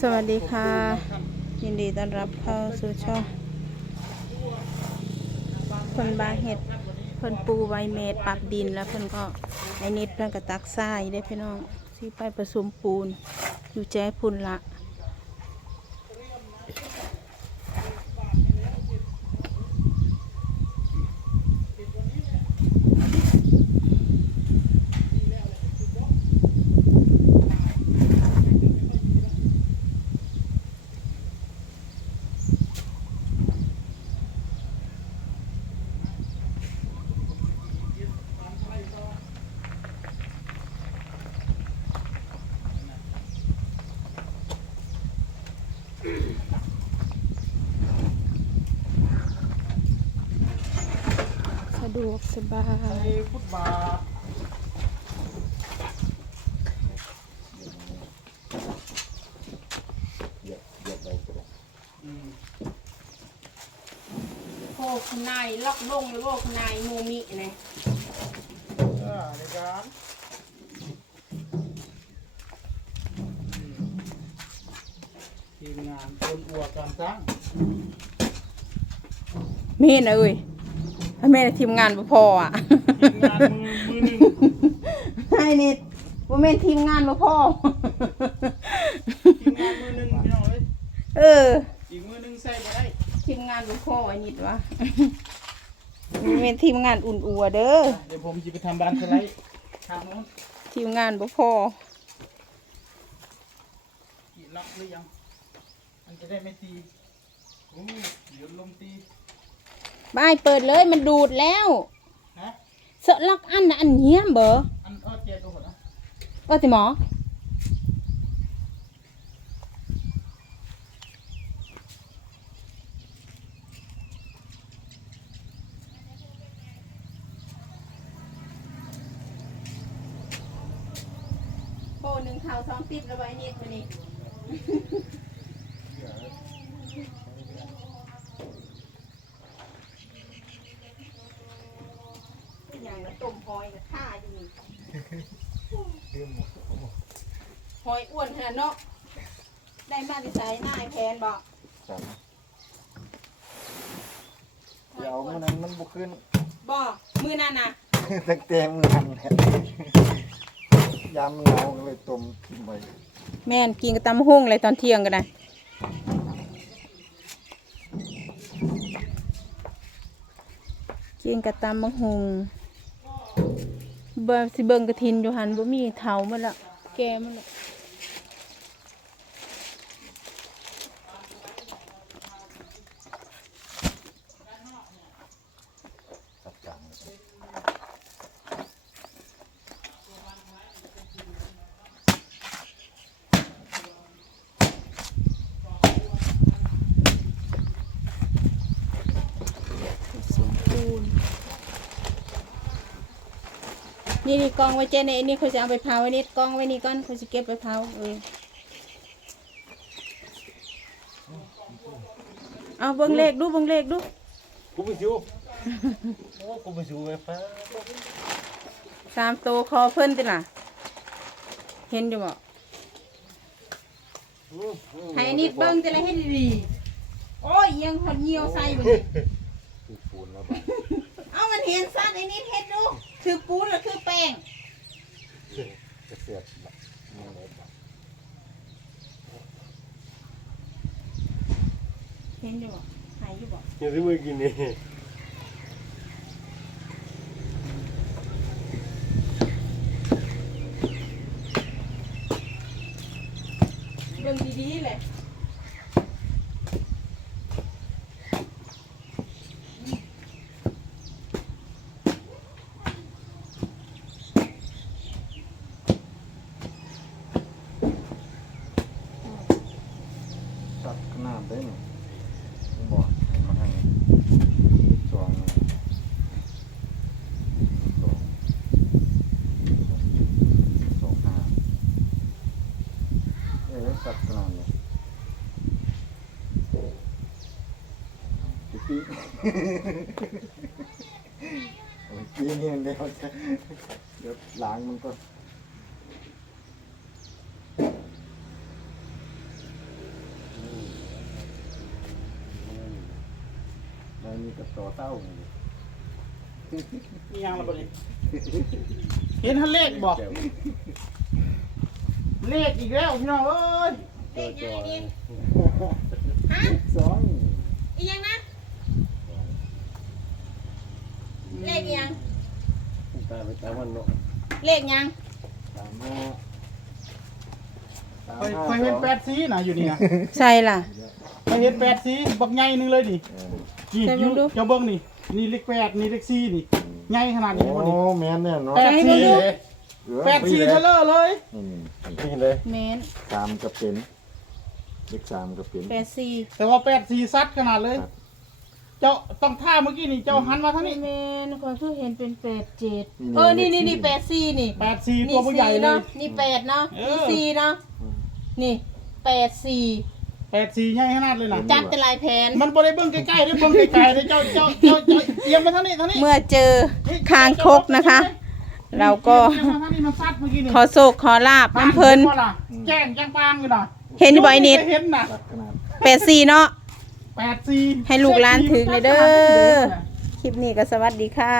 สวัสดีค่ะ ยินดีต้อนรับเข้าสู่ช่องเพิ่นบาเห็ดเพิ่นปูไวเมดปรับดินแล้วเพิ่นก็ไอ้นิดเพิ่นก็ตักทรายได้พี่น้องที่ไปผสมปูนอยู่แจ้พุ่นละ ดวกสบาย ฟุตบาทโคคุณนายล็อกลงเลยว่าคุณนายมูมิเนี่ยอ่าในการทีมงานคนอัวการสร้างมีนะเอ้ยถ้า แม่ทีมงานบ่พออะทีมงานมือมือหนึ่งให้นิดว่าแม่นทีมงานบ่พอ ทีมงานมือหนึ่งพี่น้องเอ้ยเออ อีกมือหนึ่งใส่ไปได้ทีมงานบ่พอไอ้นิดวะมันเป็นทีมงานอุ่นอัวเด้อ เดี๋ยวผมจะไปทำบานสไลด์ทางโน้นทีมงานบ่พอ กี่ล็อกหรือยัง มันจะได้ไม่ตีโอ้ยเดี๋ยวลมตี บายเปิดเลยมันดูดแล้วฮะเสอะล็อกอันน่ะอันเหี้ยมเบออันอ้อเจียตัวหัวนะว่าติหมอโปหนึ่งเท่าสองติบแล้วไว้นิดมานี่ เป็น อย่างละต้มหอยกับข้าอยู่นี่หอยอ้วนขนาดเนาะได้มาที่ใส่หน้าไอ้แพนบอกครับเดี๋ยวมันนั้นมันบุขึ้นบอกมือนั่นน่ะตั้งแต่มือนั้นแหละยามมันเหงาก็เลยต้มกินไปแม่นกินกับตำหุ่งเลยตอนเที่ยงกันนะกินกับตำมะฮุงเบ่สิเบิ่งกระทินอยู่หันบ่มีเถาหมันละแกหมันละ จัดการ สมบูรณ์ นี่นี่กองไว้เจในนี่เขาจะเอาไปเผาไว้นี่กองไว้นี่ก่อนเขาจะเก็บไปเผาเออเอาเบิ่งเลขดูเบิ่งเลขดูกูไปชูโอ้กูไปชูไฟฟ้าสามโตวคอเพิ่นติล่ะ เห็นอยู่บ่ให้อันนิดเบิ่งจะได้ให้ดีๆโอ้ยยังหดเหี่ยวใส่บ่นี่คือปูนแล้วบ้า เอามันเห็นซัดไอ้นิดเฮ็ดดูคือปูนหรือคือแป้งจะเสียบแบบมือเลยบ้าเห็นอยู่บ่หายอยู่บ่อย่าซื้อมือกินนี่เบิ่งดีๆเลย ปีปีนี่เดี๋ยวจะเดี๋ยวล้างมันก็มันมีกับต่อเต้ามียังระเบิดเห็นท่เลขบอกเลขอีกแล้วพี่น้องเอ้ยเลขยังไงดีฮะสองอีกยังนะ ขอีหยัง ตายไปตามวันเนาะเลขหยัง ตามห้าตามเคยห้าเคยเห็นสองแปดสีนะอยู่นี่นะใช่ล่ะ เคยเห็นแปดสีบักใหญ่หนึงเลยดิเออนี่ใช่อยู่เบิ่งดู เจ้าเบิ้งนี่ นี่เลขแปดนี่เลขสี่นี่ใหญ่ขนาดนี้โอ้บ่นี่แม่นเนี่ยเนาะแปดใช่สี่เบิ่งดูแปดสี่เทเลอร์เลย นี่นี่เลยเมนสามก็เป็นเลขสามก็เป็นแปดสี่แต่ว่าแปดสี่ซัดขนาดเลยครับ เจ้าต้องท่าเมื่อกี้นี่เจ้าหันมาทางนี้เมนคอยเพิ่งเห็นเป็นแปดเจ็ดนี่เออนี่เลนี่ขสี่นี่แปดสี่นี่แปดสี่นี่ตัวผู้ใหญ่สี่เลเนาะย นี่แปดเนาะเอนี่อสี่เนาะนี่แปดสี่แปดสี่ใหญ่ขนาดเลยนะจัดแต่ลายแผน มันบ่ได้เบิ่งใกล้ๆได้เบิ่งไกลๆได้เจ้าเจ้าเจ้าเจ้าเอียงมาทางนี้ทางนี้เมื่อเจอคางคกนะคะ เราก็เอียงมาทางนี้มันซัดเมื่อกี้นี่ขอโศกขอลาบน้ำเพลิน ห็บ่ล่ะแจ้งแจ้งปางอยู่น่ะเห็นบ่อยนิด เห็นน่ะตัดขนาดแปดสี่เนาะ แปดสี่ให้ลูกหลานถึงเลยเด้อ คลิปนี้ก็สวัสดีค่ะ